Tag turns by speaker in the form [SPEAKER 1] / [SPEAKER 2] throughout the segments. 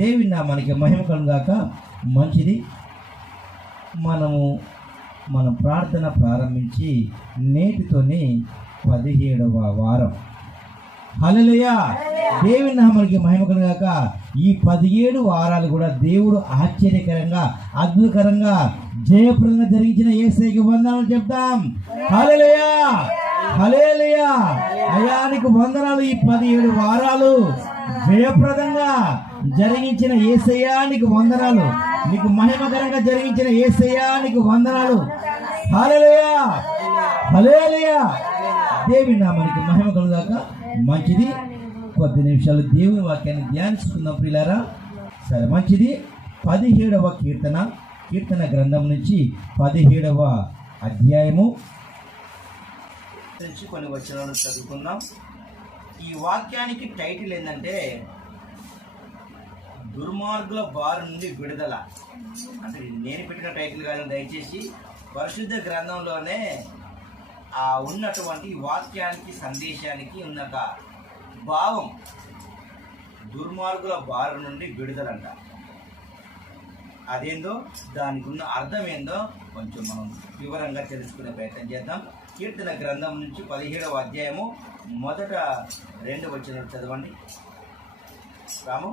[SPEAKER 1] దేవి నా మనకి మహిమ కలుగాక మంచిది. మనము మన ప్రార్థన ప్రారంభించి నేటితోనే పదిహేడవ వారం. హల్లెలూయా! దేవుని నామానికి మహిమ కలగాక ఈ పదిహేడు వారాలు కూడా దేవుడు ఆశ్చర్యకరంగా అద్భుతకరంగా జయప్రదంగా జరిగించిన ఏసైకి వందనాలు చెప్తాం. హల్లెలూయా! హల్లెలూయా! అయానికి వందనాలు ఈ పదిహేడు వారాలు. జయప్రదంగా జరిగించిన ఏసయ్యానికి వందనాలు. నీకు మహిమకరంగా జరిగించిన ఏసయ్యానికి వందనాలు. హల్లెలూయా. హల్లెలూయా. దేవి నామానికి మహిమ కలుగాక మంచిది. కొద్ది నిమిషాలు దేవుని వాక్యాన్ని ధ్యానించుకుందాం ప్రియులారా. సరే మంచిది. పదిహేడవ కీర్తన. కీర్తన గ్రంథం నుంచి పదిహేడవ అధ్యాయము. నుంచి కొన్ని వచనాలు చదువుకుందాం. ఈ వాక్యానికి టైటిల్ ఏంటంటే దుర్మార్గుల బారు నుండి విడుదల. అంటే నేను పెట్టిన టైటిల్ కాదు దయచేసి పరిశుద్ధ గ్రంథంలోనే ఆ ఉన్నటువంటి వాక్యానికి సందేశానికి ఉన్న ఒక భావం దుర్మార్గుల బారి నుండి విడుదలంట. అదేందో దానికి ఉన్న అర్థం ఏందో కొంచెం మనం వివరంగా తెలుసుకునే ప్రయత్నం చేద్దాం. కీర్తన గ్రంథం నుంచి పదిహేడవ అధ్యాయము మొదట రెండు వచ్చిన చదవండి. రాము?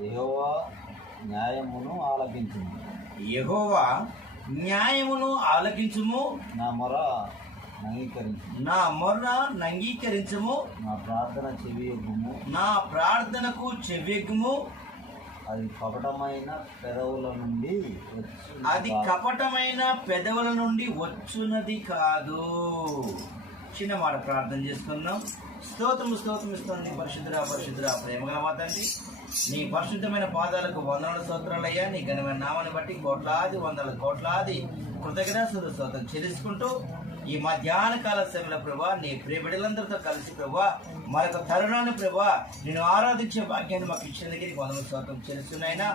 [SPEAKER 2] యెహోవా న్యాయమును ఆలకించుము.
[SPEAKER 1] యెహోవా న్యాయమును ఆలకించుము.
[SPEAKER 2] నా మొర అంగీకరించు
[SPEAKER 1] నా మొర్ర నంగీకరించుము.
[SPEAKER 2] నా ప్రార్థన చెవియొగ్గుము.
[SPEAKER 1] నా ప్రార్థనకు చెవ్యెగ్గుము.
[SPEAKER 2] అది కపటమైన పెదవుల నుండి
[SPEAKER 1] అది కపటమైన పెదవుల నుండి వచ్చున్నది కాదు. చిన్న మాట ప్రార్థన చేసుకుందాం. స్తోత్రము స్తోత్రం ఇస్తుంది పరిశుద్ధుర ప్రేమ ప్రేమగల మాతండి నీ పరిశుద్ధమైన పాదాలకు వందల స్తోత్రాలయ్యా. నీ ఘనమైన నామాన్ని బట్టి కోట్లాది వందల కోట్లాది కృతజ్ఞతలు స్తోత్రం చెల్లించుకుంటూ ఈ మధ్యాహ్న కాల సమయంలో ప్రభా నీ ప్రియబిడలందరితో కలిసి ప్రభా మరొక తరుణాన్ని ప్రభా నేను ఆరాధించే భాగ్యాన్ని మాకు ఇచ్చినందుకు నీకు వందల స్తోత్రం చెల్లిస్తున్నాయినా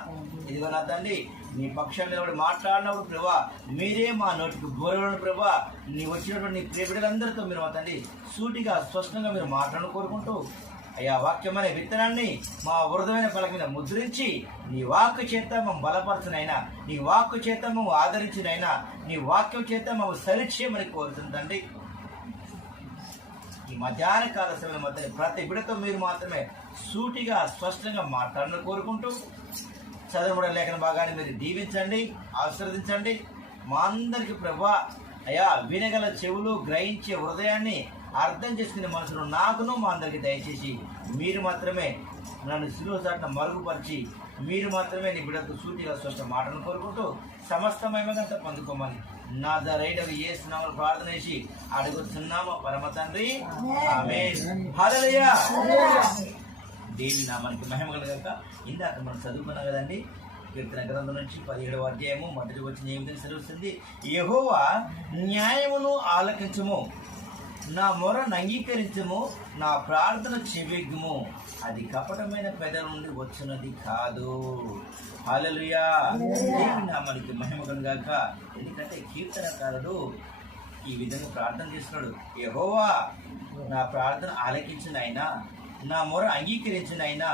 [SPEAKER 1] ఇదిగో నా తండ్రి నీ పక్షంలో నిలబడి మాట్లాడినప్పుడు ప్రభా మీరే మా నోటికి బోరవడం ప్రభా. నీ వచ్చినటువంటి నీ ప్రియబిడ్డలందరితో మీరు మా తండ్రి సూటిగా స్పష్టంగా మీరు మాట్లాడను కోరుకుంటూ అయ్యా వాక్యం అనే విత్తనాన్ని మా వృధమైన పలక మీద ముద్రించి నీ వాక్కు చేత మేము బలపరచునైనా నీ వాక్కు చేత మేము ఆదరించినైనా నీ వాక్యం చేత మేము సరిచేయమని కోరుతుందండి ఈ మధ్యాహ్న కాల సమయం మధ్య ప్రతి బిడతో మీరు మాత్రమే సూటిగా స్పష్టంగా మాట్లాడను కోరుకుంటూ చదువుడ లేఖన భాగాన్ని మీరు దీవించండి ఆశీర్వదించండి. మా అందరికి ప్రభా అయా వినగల చెవులు గ్రహించే హృదయాన్ని అర్థం చేసుకునే మనసును నాకును మా అందరికి దయచేసి మీరు మాత్రమే నన్ను సిలువ చాటున మరుగుపరిచి మీరు మాత్రమే నీ బిడ్డకు సూటిగా స్పష్ట మాటను కోరుకుంటూ సమస్తమయంగా పొందుకోమని నా రైడర్ ఏ స్నామలు ప్రార్థన చేసి అడుగుతున్నాము పరమ తండ్రి. ఆమేన్. దేవి నామానికి మహిమ కలగక? ఇందాక మనం చదువుకున్నాం కదండి కీర్తన గ్రంథం నుంచి పదిహేడవ అధ్యాయము మొదటి వచ్చిన ఏ విధంగా సెలవుస్తుంది యెహోవా న్యాయమును ఆలకించము నా మొరను అంగీకరించము నా ప్రార్థన చెవిగ్గుము. అది కపటమైన పెదల నుండి వచ్చినది కాదు. హల్లెలూయా. దేవి నామానికి మహిమ కలగాక? ఎందుకంటే కీర్తనకారుడు ఈ విధంగా ప్రార్థన చేస్తున్నాడు. యెహోవా నా ప్రార్థన ఆలకించిన అయినా నా మొర అంగీకరించిన అయినా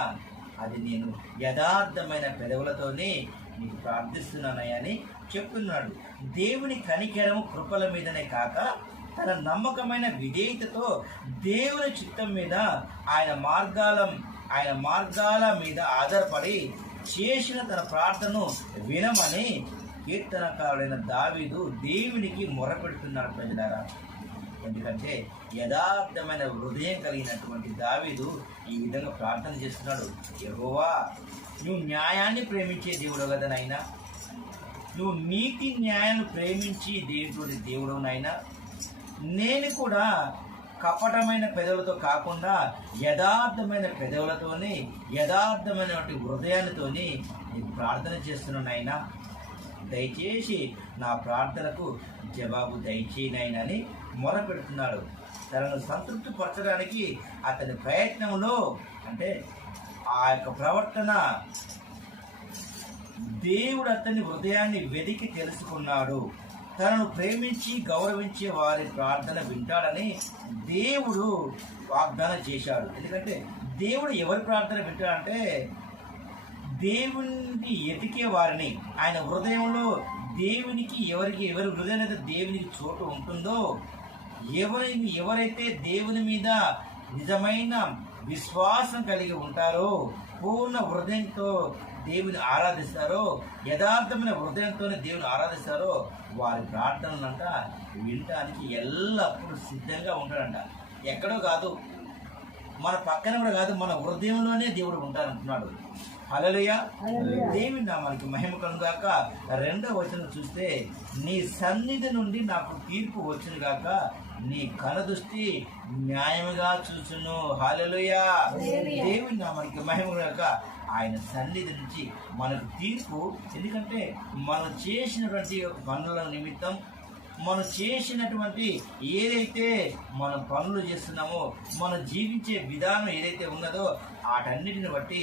[SPEAKER 1] అది నేను యథార్థమైన పెదవులతోనే నీకు ప్రార్థిస్తున్నానని చెప్తున్నాడు దేవుని కనికరము కృపల మీదనే కాక తన నమ్మకమైన విధేయతతో దేవుని చిత్తం మీద ఆయన మార్గాల ఆయన మార్గాల మీద ఆధారపడి చేసిన తన ప్రార్థనను వినమని కీర్తనకారుడైన దావీదు దేవునికి మొరపెడుతున్నాడు ప్రజలారా. ఎందుకంటే యథార్థమైన హృదయం కలిగినటువంటి దావీదు ఈ విధంగా ప్రార్థన చేస్తున్నాడు. యెహోవా నువ్వు న్యాయాన్ని ప్రేమించే దేవుడు కదనైనా నువ్వు నీతి న్యాయాన్ని ప్రేమించి దేవుడు దేవుడు నైనా నేను కూడా కపటమైన పెదవులతో కాకుండా యథార్థమైన పెదవులతోని యథార్థమైనటువంటి హృదయాలతోని నేను ప్రార్థన చేస్తున్నానైనా దయచేసి నా ప్రార్థనకు జవాబు దయచేయనని మొర పెడుతున్నాడు తనను సంతృప్తి పరచడానికి అతని ప్రయత్నంలో అంటే ఆ యొక్క ప్రవర్తన దేవుడు అతని హృదయాన్ని వెదికి తెలుసుకున్నాడు. తనను ప్రేమించి గౌరవించే వారి ప్రార్థన వింటాడని దేవుడు వాగ్దానం చేశాడు. ఎందుకంటే దేవుడు ఎవరి ప్రార్థన వింటాడంటే దేవునికి ఎతికే వారిని ఆయన హృదయంలో దేవునికి ఎవరికి ఎవరి హృదయం అయితే దేవునికి చోటు ఉంటుందో ఎవరి ఎవరైతే దేవుని మీద నిజమైన విశ్వాసం కలిగి ఉంటారో పూర్ణ హృదయంతో దేవుని ఆరాధిస్తారో యథార్థమైన హృదయంతోనే దేవుని ఆరాధిస్తారో వారి ప్రార్థనలంట వినటానికి ఎల్లప్పుడూ సిద్ధంగా ఉంటాడంట ఎక్కడో కాదు మన పక్కన కూడా కాదు మన హృదయంలోనే దేవుడు ఉంటారంటున్నాడు. హల్లెలూయా. దేవుని నామానికి మహిమ కలుగాక రెండో వచనం చూస్తే నీ సన్నిధి నుండి నాకు తీర్పు వచ్చును గాక నీ కనదృష్టి న్యాయముగా చూచును. హల్లెలూయా. దేవుని నామానికి మహిమ గాక ఆయన సన్నిధి నుంచి మనకు తీర్పు. ఎందుకంటే మనం చేసినటువంటి పనుల నిమిత్తం మనం చేసినటువంటి ఏదైతే మనం పనులు చేస్తున్నామో మనం జీవించే విధానం ఏదైతే ఉన్నదో వాటన్నిటిని బట్టి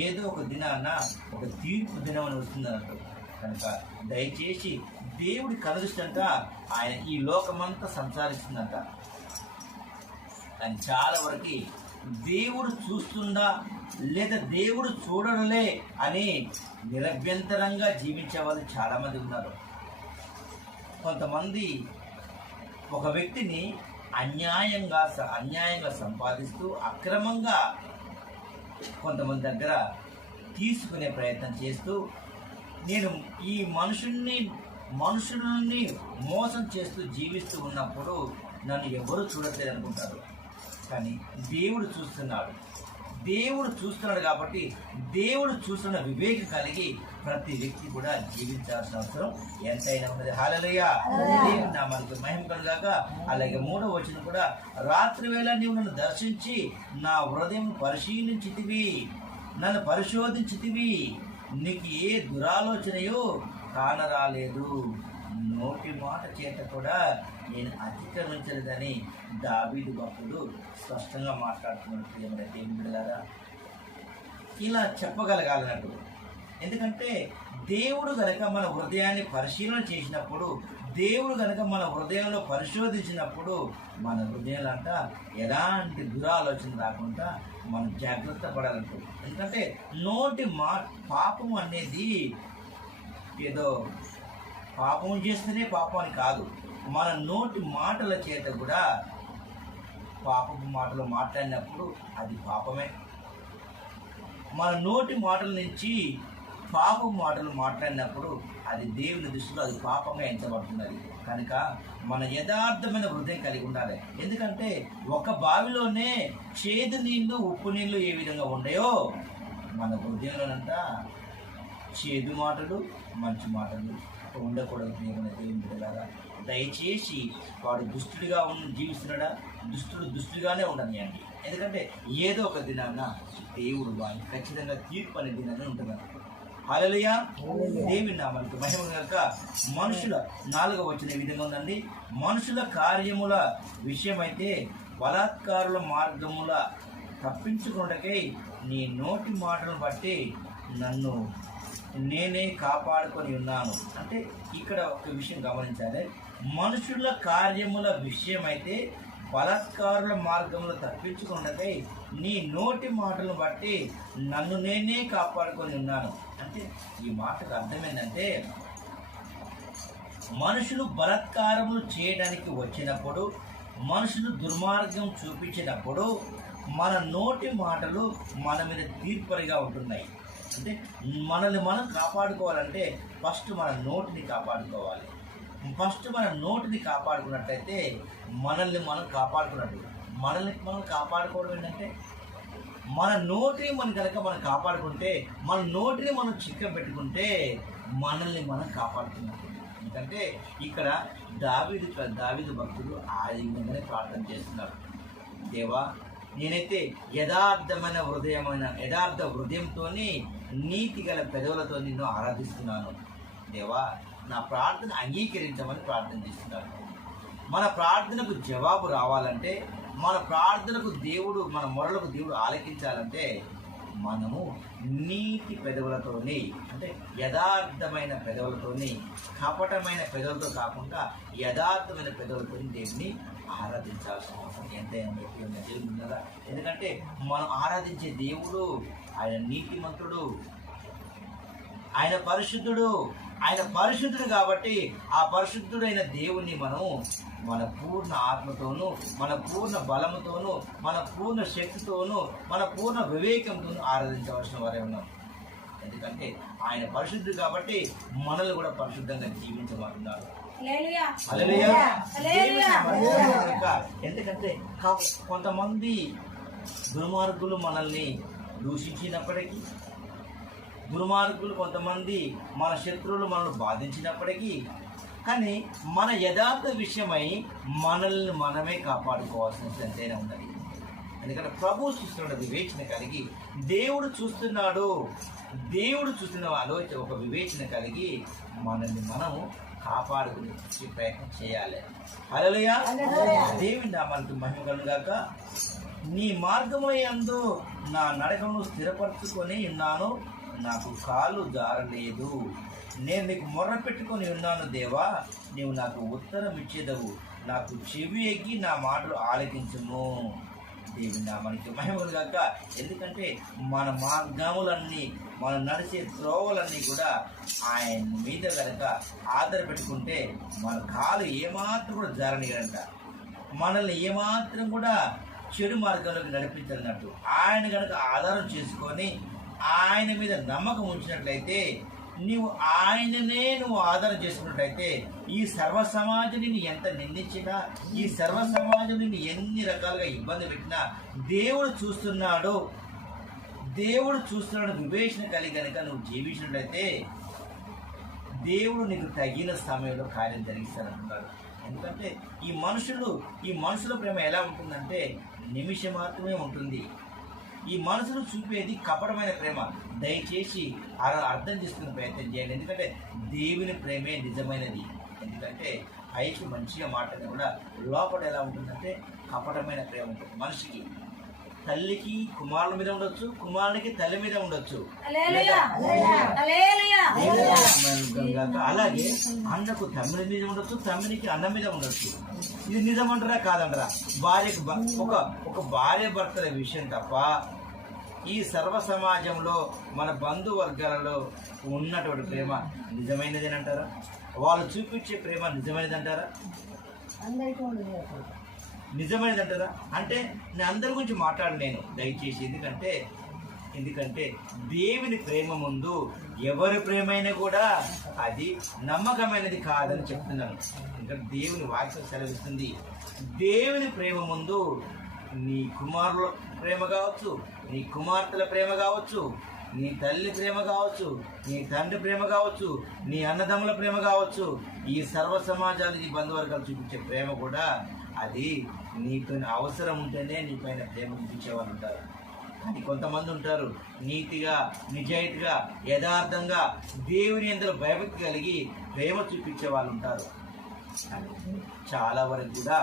[SPEAKER 1] ఏదో ఒక దినాన ఒక తీర్పు దినం అని వస్తుందన్నట్టు కనుక దయచేసి దేవుడి కనుదృష్టంట ఆయన ఈ లోకమంతా సంసారిస్తుందంట కానీ చాలా వరకు దేవుడు చూస్తుందా లేదా దేవుడు చూడడలే అని నిరభ్యంతరంగా జీవించే వాళ్ళు చాలామంది ఉన్నారు. కొంతమంది ఒక వ్యక్తిని అన్యాయంగా స- అన్యాయంగా సంపాదిస్తూ అక్రమంగా కొంతమంది దగ్గర తీసుకునే ప్రయత్నం చేస్తూ నేను ఈ మనుషుల్ని మనుషుల్ని మోసం చేస్తూ జీవిస్తూ ఉన్నప్పుడు నన్ను ఎవరు చూడట్లేదు అనుకుంటారు. కానీ దేవుడు చూస్తున్నాడు. దేవుడు చూస్తున్నాడు కాబట్టి దేవుడు చూస్తున్న వివేకం కలిగి ప్రతి వ్యక్తి కూడా జీవించాల్సిన అవసరం ఎంతైనా ఉన్నది. హాలలయ్య దేవుని నామానికి మహిమ కలుగాక. అలాగే మూడో వచ్చిన కూడా రాత్రి వేళ నీవు నన్ను దర్శించి నా హృదయం పరిశీలించితివి నన్ను పరిశోధించితివి. నీకు ఏ దురాలోచనయో కానరాలేదు నోటి మాట చేత కూడా నేను అతిక్రమించలేదని దావీదు భక్తుడు స్పష్టంగా మాట్లాడుతున్నాడు. ప్రియమైన దేవుని బిడ్డలారా ఇలా చెప్పగలగాలన్నట్టు. ఎందుకంటే దేవుడు గనక మన హృదయాన్ని పరిశీలన చేసినప్పుడు దేవుడు గనక మన హృదయంలో పరిశోధించినప్పుడు మన హృదయంలో ఎలాంటి దురాలోచన రాకుండా మనం జాగ్రత్త పడాలంటూ ఎందుకంటే నోటి మా పాపం అనేది ఏదో పాపం చేస్తేనే పాపం అని కాదు. మన నోటి మాటల చేత కూడా పాపపు మాటలు మాట్లాడినప్పుడు అది పాపమే. మన నోటి మాటల నుంచి పాపపు మాటలు మాట్లాడినప్పుడు అది దేవుని దృష్టిలో అది పాపంగా ఎంచబడుతున్నది. కనుక మన యథార్థమైన హృదయం కలిగి ఉండాలి. ఎందుకంటే ఒక బావిలోనే చేదు నీళ్ళు ఉప్పు నీళ్ళు ఏ విధంగా ఉన్నాయో మన హృదయంలోనంట చేదు మాటలు మంచి మాటలు ఉండకూడదు దేవుని దేవుని బిడ్డలారా. దయచేసి వాడు దుష్టుడిగా ఉన్న జీవిస్తున్నాడా? దుష్టుడు దుష్టుడిగానే ఉండనియండి ఎందుకంటే ఏదో ఒక దినాన దేవుడు వాడిని ఖచ్చితంగా తీర్పు అనే దినాన్ని ఉంటున్నారు హల్లెలూయా. దేవుని నామానికి మహిమ కనుక మనుషుల నాలుగవ వచ్చిన విధంగా ఉందండి? మనుషుల కార్యముల విషయమైతే బలాత్కారుల మార్గముల తప్పించుకున్నటకై నీ నోటి మాటలను బట్టి నన్ను నేనే కాపాడుకొని ఉన్నాను. అంటే ఇక్కడ ఒక విషయం గమనించాలి. మనుషుల కార్యముల విషయమైతే బలాత్కారుల మార్గంలో తప్పించుకున్నకై నీ నోటి మాటలను బట్టి నన్ను నేనే కాపాడుకొని ఉన్నాను. అంటే ఈ మాటకు అర్థమైందంటే మనుషులు బలాత్కారములు చేయడానికి వచ్చినప్పుడు మనుషులు దుర్మార్గం చూపించినప్పుడు మన నోటి మాటలు మన మీద తీర్పరిగా ఉంటున్నాయి. అంటే మనల్ని మనం కాపాడుకోవాలంటే ఫస్ట్ మన నోటిని కాపాడుకోవాలి. ఫస్ట్ మన నోటిని కాపాడుకున్నట్టయితే మనల్ని మనం కాపాడుకున్నట్టు. మనల్ని మనం కాపాడుకోవడం ఏంటంటే మన నోటిని మనం కనుక మనం కాపాడుకుంటే మన నోటిని మనం చిక్క పెట్టుకుంటే మనల్ని మనం కాపాడుకున్నట్టు ఎందుకంటే ఇక్కడ దావీదు దావీదు భక్తులు ఆ ప్రార్థన చేస్తున్నారు. దేవా నేనైతే యథార్థమైన హృదయమైన యథార్థ హృదయంతో నీతి గల పెదవులతో నిన్ను ఆరాధిస్తున్నాను. దేవా నా ప్రార్థన అంగీకరించమని ప్రార్థన చేస్తున్నాను. మన ప్రార్థనకు జవాబు రావాలంటే మన ప్రార్థనకు దేవుడు మన మొరలకు దేవుడు ఆలకించాలంటే మనము నీతి పెదవులతోని అంటే యథార్థమైన పెదవులతోని కపటమైన పెదవులతో కాకుండా యథార్థమైన పెదవులతో దేవుని ఆరాధించాల్సిన అవసరం ఎంతైనా వ్యక్తి ఉన్న దేవుడు ఉన్నదా ఎందుకంటే మనం ఆరాధించే దేవుడు ఆయన నీతిమంతుడు ఆయన పరిశుద్ధుడు ఆయన పరిశుద్ధుడు కాబట్టి ఆ పరిశుద్ధుడైన దేవుణ్ణి మనము మన పూర్ణ ఆత్మతోనూ మన పూర్ణ బలముతోనూ మన పూర్ణ శక్తితోనూ మన పూర్ణ వివేకంతోనూ ఆరాధించవలసిన వారే ఉన్నాం. ఎందుకంటే ఆయన పరిశుద్ధుడు కాబట్టి మనల్ని కూడా పరిశుద్ధంగా జీవించమంటున్నారు.
[SPEAKER 3] హల్లెలూయా.
[SPEAKER 1] ఎందుకంటే కొంతమంది దుర్మార్గులు మనల్ని దూషించినప్పటికీ దుర్మార్గులు కొంతమంది మన శత్రువులు మనల్ని బాధించినప్పటికీ కానీ మన యథార్థ విషయమై మనల్ని మనమే కాపాడుకోవాల్సిన ఎంతైనా ఉన్నది ఎందుకంటే ప్రభు చూస్తున్న వివేచన కలిగి దేవుడు చూస్తున్నాడు దేవుడు చూస్తున్న ఆలోచన ఒక వివేచన కలిగి మనల్ని మనము కాపాడుకునే ప్రయత్నం చేయాలి. హల్లెలూయా. దేవుని నామానికి మహిమ కలుగాక నీ మార్గముల యందు నా నడకను స్థిరపరచుకొని ఉన్నాను. నాకు కాలు జారలేదు. నేను నీకు మొర్ర పెట్టుకొని ఉన్నాను దేవా. నీవు నాకు ఉత్తరం ఇచ్చేదవు. నాకు చెవి ఎగ్గి నా మాటలు ఆలకించుము. దేవుని నామానికి మహిమ కలుగాక. ఎందుకంటే మన మార్గములన్నీ మనం నడిచే త్రోవలన్నీ కూడా ఆయన మీద కనుక ఆధారపెట్టుకుంటే మన కాలు ఏమాత్రం కూడా జారనియడంట మనల్ని ఏమాత్రం కూడా చెడు మార్గంలోకి నడిపించాలన్నట్టు ఆయన కనుక ఆధారం చేసుకొని ఆయన మీద నమ్మకం ఉంచినట్లయితే నీవు ఆయననే నువ్వు ఆధారం చేసుకున్నట్లయితే ఈ సర్వ సమాజం నిన్ను ఎంత నిందించినా ఈ సర్వ సమాజం నిన్ను ఎన్ని రకాలుగా ఇబ్బంది పెట్టినా దేవుడు చూస్తున్నాడు. దేవుడు చూస్తున్నాడు వివేచన కలిగి కనుక నువ్వు జీవించినట్లయితే దేవుడు నీకు తగిన సమయంలో కార్యం జరిగిస్తానంటున్నాడు ఎందుకంటే ఈ మనుషులు ఈ మనుషుల ప్రేమ ఎలా ఉంటుందంటే నిమిషం మాత్రమే ఉంటుంది. ఈ మనసులు చూపేది కపటమైన ప్రేమ. దయచేసి అర్థం చేసుకునే ప్రయత్నం చేయండి. ఎందుకంటే దేవుని ప్రేమే నిజమైనది. ఎందుకంటే పైకి మంచిగా మాట్లాడినా కూడా లోపల ఎలా ఉంటుందంటే కపటమైన ప్రేమ ఉంటుంది. మనిషికి తల్లికి కుమారుల మీద ఉండొచ్చు కుమారునికి తల్లి మీద ఉండొచ్చు. అలాగే అన్నకు తమ్మిడి మీద ఉండొచ్చు తమ్మిడికి అన్న మీద ఉండొచ్చు. ఇది నిజమంటారా కాదంటారా? భార్యకు ఒక ఒక భార్య భర్తల విషయం తప్ప ఈ సర్వ సమాజంలో మన బంధువర్గాలలో ఉన్నటువంటి ప్రేమ నిజమైనదేనంటారా? వాళ్ళు చూపించే ప్రేమ నిజమైనదంటారా?
[SPEAKER 3] అందరికీ.
[SPEAKER 1] నిజమైనది అంటారా అంటే నేను అందరి గురించి మాట్లాడలేను దయచేసి. ఎందుకంటే ఎందుకంటే దేవుని ప్రేమ ముందు ఎవరి ప్రేమైనా కూడా అది నమ్మకమైనది కాదని చెప్తున్నాను. ఎందుకంటే దేవుని వాక్యం సెలవిస్తుంది. దేవుని ప్రేమ ముందు నీ కుమారుల ప్రేమ కావచ్చు నీ కుమార్తెల ప్రేమ కావచ్చు నీ తల్లి ప్రేమ కావచ్చు నీ తండ్రి ప్రేమ కావచ్చు నీ అన్నదమ్ముల ప్రేమ కావచ్చు ఈ సర్వ సమాజానికి బంధువర్గాలు చూపించే ప్రేమ కూడా అది నీపైన అవసరం ఉంటేనే నీ పైన ప్రేమ చూపించే వాళ్ళు ఉంటారు. కానీ కొంతమంది ఉంటారు నీతిగా నిజాయితీగా యథార్థంగా దేవుని అందరూ భయభక్తి కలిగి ప్రేమ చూపించే వాళ్ళు ఉంటారు. చాలా వరకు కూడా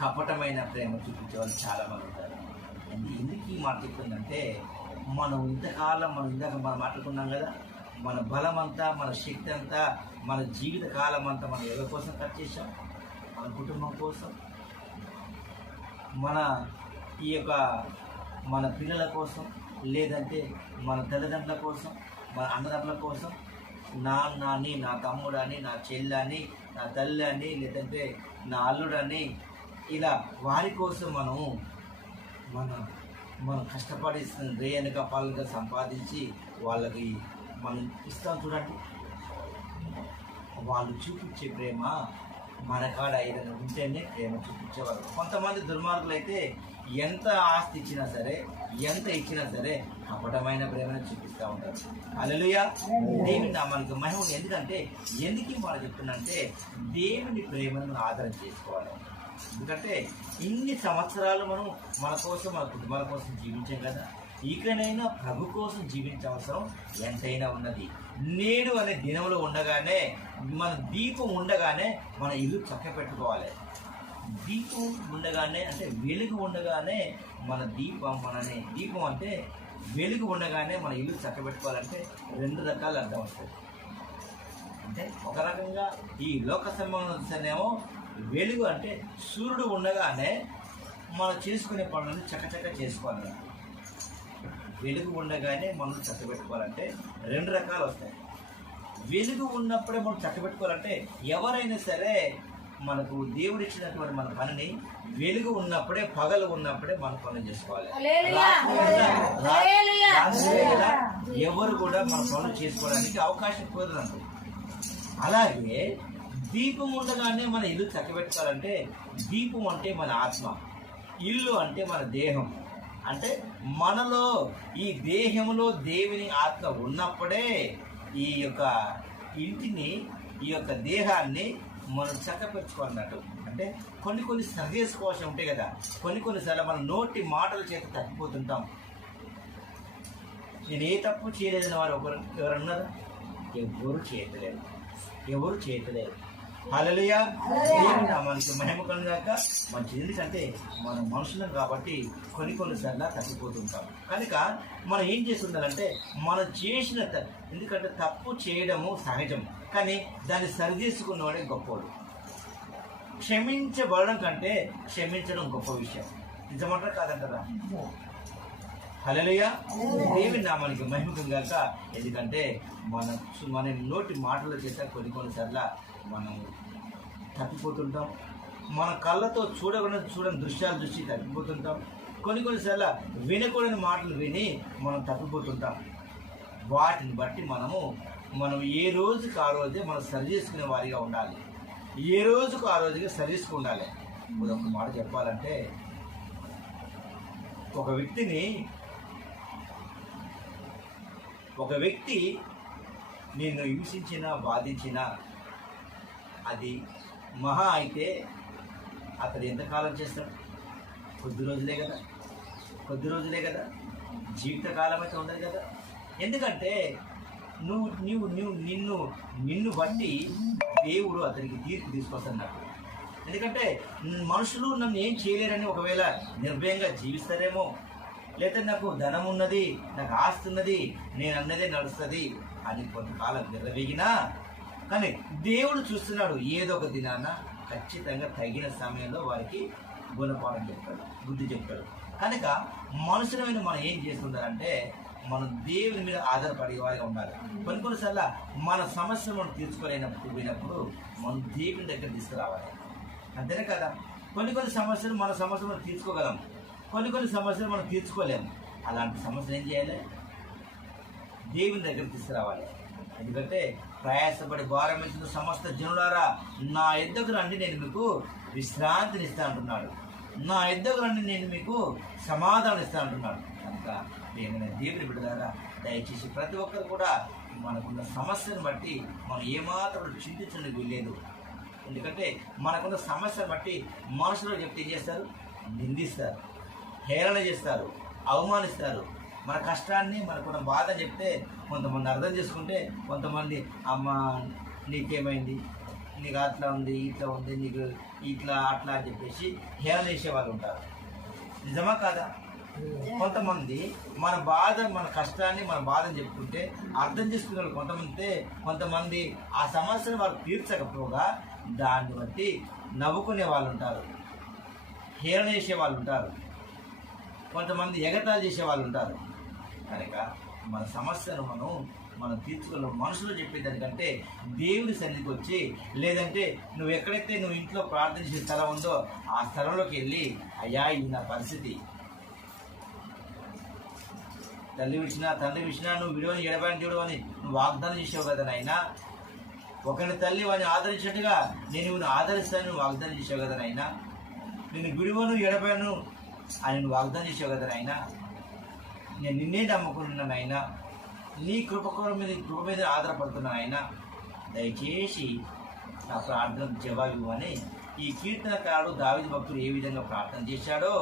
[SPEAKER 1] కపటమైన ప్రేమ చూపించే వాళ్ళు చాలా మంది ఉంటారు. ఎందుకు ఈ మాట చెప్తుందంటే మనం ఇంతకాలం మనం ఇందాక మనం మాట్లాడుకున్నాం కదా మన బలం అంతా మన శక్తి అంతా మన జీవిత కాలం అంతా మనం ఎవరి కోసం ఖర్చు చేసాం మన కుటుంబం కోసం. మన ఈ యొక్క మన పిల్లల కోసం లేదంటే మన తల్లిదండ్రుల కోసం మన అన్నదమ్ముల కోసం నా నాని నా తమ్ముడని నా చెల్లని నా తల్లి అని లేదంటే నా అల్లుడని ఇలా వారి కోసం మనం మన మనం కష్టపడి రేయనక పాలనగా సంపాదించి వాళ్ళకి మనం ఇస్తాం చూడండి. వాళ్ళు చూపించే ప్రేమ మన కాడ ఏదైనా ఉంటేనే ప్రేమ చూపించేవారు. కొంతమంది దుర్మార్గులు అయితే ఎంత ఆస్తి ఇచ్చినా సరే ఎంత ఇచ్చినా సరే అపటమైన ప్రేమను చూపిస్తూ ఉంటారు. అలలుయా దేవుని మనకు మహిమ ఎందుకంటే ఎందుకు మనం మాట చెప్తున్నంటే దేవుని ప్రేమను ఆదరణ చేసుకోవాలి. ఎందుకంటే ఇన్ని సంవత్సరాలు మనం మన కోసం మన కుటుంబాల కోసం జీవించాం కదా. ఇకనైనా ప్రభు కోసం జీవించే అవసరం ఎంతైనా ఉన్నది. నేడు అనే దినంలో ఉండగానే మన దీపం ఉండగానే మన ఇల్లు చక్క పెట్టుకోవాలి దీపం ఉండగానే అంటే వెలుగు ఉండగానే మన దీపం మనని దీపం అంటే వెలుగు ఉండగానే మన ఇల్లు చక్కబెట్టుకోవాలంటే రెండు రకాల అర్థం వస్తుంది అంటే ఒక రకంగా ఈ లోక సంబంధమేమో వెలుగు అంటే సూర్యుడు ఉండగానే మనం చేసుకునే పనులను చక్కచక్క చేసుకోవాలి. వెలుగు ఉండగానే మనం చక్కబెట్టుకోవాలంటే రెండు రకాలు వస్తాయి. వెలుగు ఉన్నప్పుడే మనం చక్కబెట్టుకోవాలంటే ఎవరైనా సరే మనకు దేవుడు ఇచ్చినటువంటి మన పనిని వెలుగు ఉన్నప్పుడే పగలు ఉన్నప్పుడే మన పనులు చేసుకోవాలి. ఎవరు కూడా మన పనులు చేసుకోవడానికి అవకాశం కుదరదు. అలాగే దీపం ఉండగానే మన ఇల్లు చక్కబెట్టాలంటే దీపం అంటే మన ఆత్మ. ఇల్లు అంటే మన దేహం. అంటే మనలో ఈ దేహంలో దేవుని ఆత్మ ఉన్నప్పుడే ఈ యొక్క ఇంటిని ఈ యొక్క దేహాన్ని మనం చక్కపరుచుకోవాలన్నట్టు అంటే కొన్ని కొన్ని సర్వీస్ కోసం ఉంటాయి కదా కొన్ని కొన్నిసార్లు మన నోటి మాటల చేత తప్పిపోతుంటాం. నేను ఏ తప్పు చేయలేదని వారు ఒకరు ఎవరన్నారా? ఎవరు చేయట్లేదు. ఎవరు చేయట్లేదు. హల్లెలూయా. దేవుని నామానికి మహిమ కలుగాక మంచిది ఎందుకంటే మనం మనుషులం కాబట్టి కొన్ని కొన్నిసార్లు తప్పిపోతుంటాం. కనుక మనం ఏం చేస్తుండాలంటే మనం చేసిన త- ఎందుకంటే తప్పు చేయడము సహజం. కానీ దాన్ని సరిచేసుకున్నవాడే గొప్పవాడు క్షమించబడడం కంటే క్షమించడం గొప్ప విషయం. నిజమంటారా కాదంటారా? హల్లెలూయా. దేవి నామానికి మహిమకం గాక ఎందుకంటే మన మన నోటి మాటల చేత కొన్ని కొన్నిసార్లు మనం తప్పిపోతుంటాం. మన కళ్ళతో చూడకుండా చూడని దృశ్యాలు చూసి తప్పిపోతుంటాం. కొన్ని కొన్నిసార్లు వినకూడని మాటలు విని మనం తప్పిపోతుంటాం. వాటిని బట్టి మనము మనం ఏ రోజుకి ఆ రోజే మనం సరి చేసుకునే వారిగా ఉండాలి. ఏ రోజుకు ఆ రోజుగా సరి చేసుకు ఉండాలి. ఇప్పుడు ఒక మాట చెప్పాలంటే ఒక వ్యక్తిని ఒక వ్యక్తి నిన్ను హింసించినా బాధించినా అది మహా అయితే అతను ఎంతకాలం చేస్తాడు? కొద్ది రోజులే కదా. కొద్ది రోజులే కదా. జీవితకాలం అయితే ఉండదు కదా. ఎందుకంటే నువ్వు నువ్వు నువ్వు నిన్ను నిన్ను బట్టి దేవుడు అతనికి తీర్పు తీసుకొస్తున్నాడు. ఎందుకంటే మనుషులు నన్ను ఏం చేయలేరని ఒకవేళ నిర్భయంగా జీవిస్తారేమో లేదా నాకు ధనం ఉన్నది నాకు ఆస్తి ఉన్నది నేను అన్నదే నడుస్తుంది అని కొంతకాలం విర్రవీగినా కానీ దేవుడు చూస్తున్నాడు ఏదో ఒక దినాన ఖచ్చితంగా తగిన సమయంలో వారికి గుణపాఠం చెప్తాడు బుద్ధి చెప్తాడు. కనుక మనుషులమైన మనం ఏం చేస్తుండాలంటే మనం దేవుని మీద ఆధారపడే వారిగా ఉండాలి. కొన్ని కొన్నిసార్లు మన సమస్యలు మనం తీర్చుకోలేనప్పుడు పోయినప్పుడు మనం దేవుని దగ్గర తీసుకురావాలి. అంతేనే కదా? కొన్ని కొన్ని సమస్యలు మన సమస్యలు మనం తీర్చుకోగలం. కొన్ని కొన్ని సమస్యలు మనం తీర్చుకోలేము. అలాంటి సమస్యలు ఏం చేయాలి? దేవుని దగ్గర తీసుకురావాలి. ఎందుకంటే ప్రయాసపడి భారమించిన సమస్త జనులారా నా ఎద్దకు రండి నేను మీకు విశ్రాంతిని ఇస్తా అంటున్నాడు. నా ఎద్దకు రండి నేను మీకు సమాధానం ఇస్తా అంటున్నాడు. కనుక నేను దేవుని బిడ్డలారా దయచేసి ప్రతి ఒక్కరు కూడా మనకున్న సమస్యను బట్టి మనం ఏమాత్రం చింతించడానికి వీల్లేదు. ఎందుకంటే మనకున్న సమస్యను బట్టి మనుషులు చెప్తే ఏం చేస్తారు? నిందిస్తారు. హేళన చేస్తారు అవమానిస్తారు. మన కష్టాన్ని మనకున్న బాధ చెప్తే కొంతమంది అర్థం చేసుకుంటే కొంతమంది అమ్మ నీకేమైంది? నీకు అట్లా ఉంది ఇట్లా ఉంది నీకు ఇట్లా అట్లా అని చెప్పేసి హేళన చేసే వాళ్ళు ఉంటారు. నిజమా కాదా? కొంతమంది మన బాధ మన కష్టాన్ని మన బాధని చెప్పుకుంటే అర్థం చేసుకునే వాళ్ళు కొంతమంది కొంతమంది ఆ సమస్యను వారు తీర్చకపోగా దాన్ని బట్టి నవ్వుకునే వాళ్ళు ఉంటారు. హేళన చేసే వాళ్ళు ఉంటారు. కొంతమంది ఎగతాలు చేసే వాళ్ళు ఉంటారు. కనుక మన సమస్యను మనం మనం తీర్చుకున్న మనుషులు చెప్పేదానికంటే దేవుడి సన్నిధికి వచ్చి లేదంటే నువ్వు ఎక్కడైతే నువ్వు ఇంట్లో ప్రార్థన చేసే స్థలం ఉందో ఆ స్థలంలోకి వెళ్ళి అయ్యా ఇది నా పరిస్థితి. తల్లి విడిచినా తండ్రి విడిచినా నువ్వు విడువని ఎడబాని దేవుడు అని నువ్వు వాగ్దానం చేసావు కదా నాయన. ఒకరి తల్లి వాడిని ఆదరించినట్టుగా నేను నువ్వు ఆదరిస్తాను నువ్వు వాగ్దానం చేసావు కదా నాయన. నేను విడువను ఎడబాను అని నువ్వు వాగ్దానం చేసావు కదా నాయనా. నేను నిన్నే నమ్ముకున్నాను ఆయన నీ కృపకర మీద కృప మీద ఆధారపడుతున్నాను ఆయన దయచేసి నా ప్రార్థన జవాబు అని ఈ కీర్తనకారుడు దావిది భక్తుడు ఏ విధంగా ప్రార్థన చేశాడో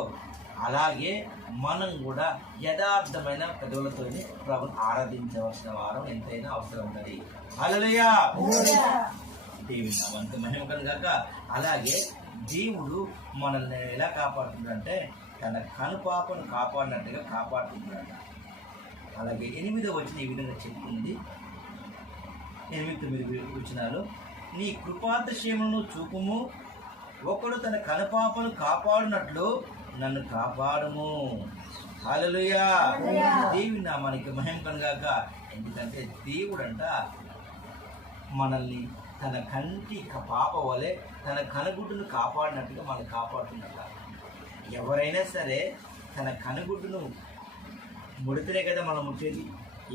[SPEAKER 1] అలాగే మనం కూడా యథార్థమైన పెదవులతో ప్రభుని ఆరాధించవలసిన వారం ఎంతైనా అవసరం ఉన్నది. అలలయ్యా దేవుని అంత మహిమ కనుగాక అలాగే దేవుడు మనల్ని ఎలా కాపాడుతుందంటే తన కనుపాపను కాపాడినట్టుగా కాపాడుతున్నాడు అలాగే ఎనిమిదో వచ్చిన ఈ విధంగా చెప్తుంది. ఎనిమిది తొమ్మిది వచ్చినాలు నీ కృపాతిశయములను చూపుము. ఒకడు తన కనుపాపను కాపాడినట్లు నన్ను కాపాడుము. హల్లెలూయా. దేవుని నామానికి మహిమ కనుగాక ఎందుకంటే దేవుడంట మనల్ని తన కంటి పాప వలె తన కనుగుడ్డును కాపాడినట్టుగా మనం కాపాడుతున్నట్ట. ఎవరైనా సరే తన కనుగుడ్డును ముడితేనే కదా మనం ముట్టేది?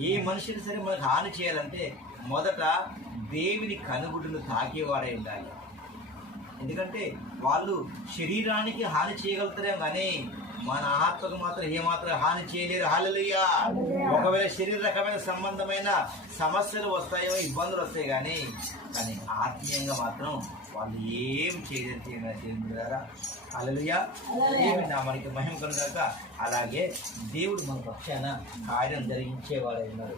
[SPEAKER 1] ఏ మనిషిని సరే మనకు హాని చేయాలంటే మొదట దేవుని కనుగుడ్డును తాకేవాడై ఉండాలి. ఎందుకంటే వాళ్ళు శరీరానికి హాని చేయగలుగుతారేమో కానీ మన ఆత్మకు మాత్రం ఏమాత్రం హాని చేయలేరు. హాలలుయ్యా ఒకవేళ శరీర రకమైన సంబంధమైన సమస్యలు వస్తాయేమో ఇబ్బందులు వస్తాయి కానీ కానీ ఆత్మీయంగా మాత్రం వాళ్ళు ఏం చేయలేరు. చేయడం ద్వారా అలలుయా దేవుని నామానికి మహిమ కనుగాక అలాగే దేవుడు మన పక్షాన కార్యం జరిగించేవాడు ఉన్నారు.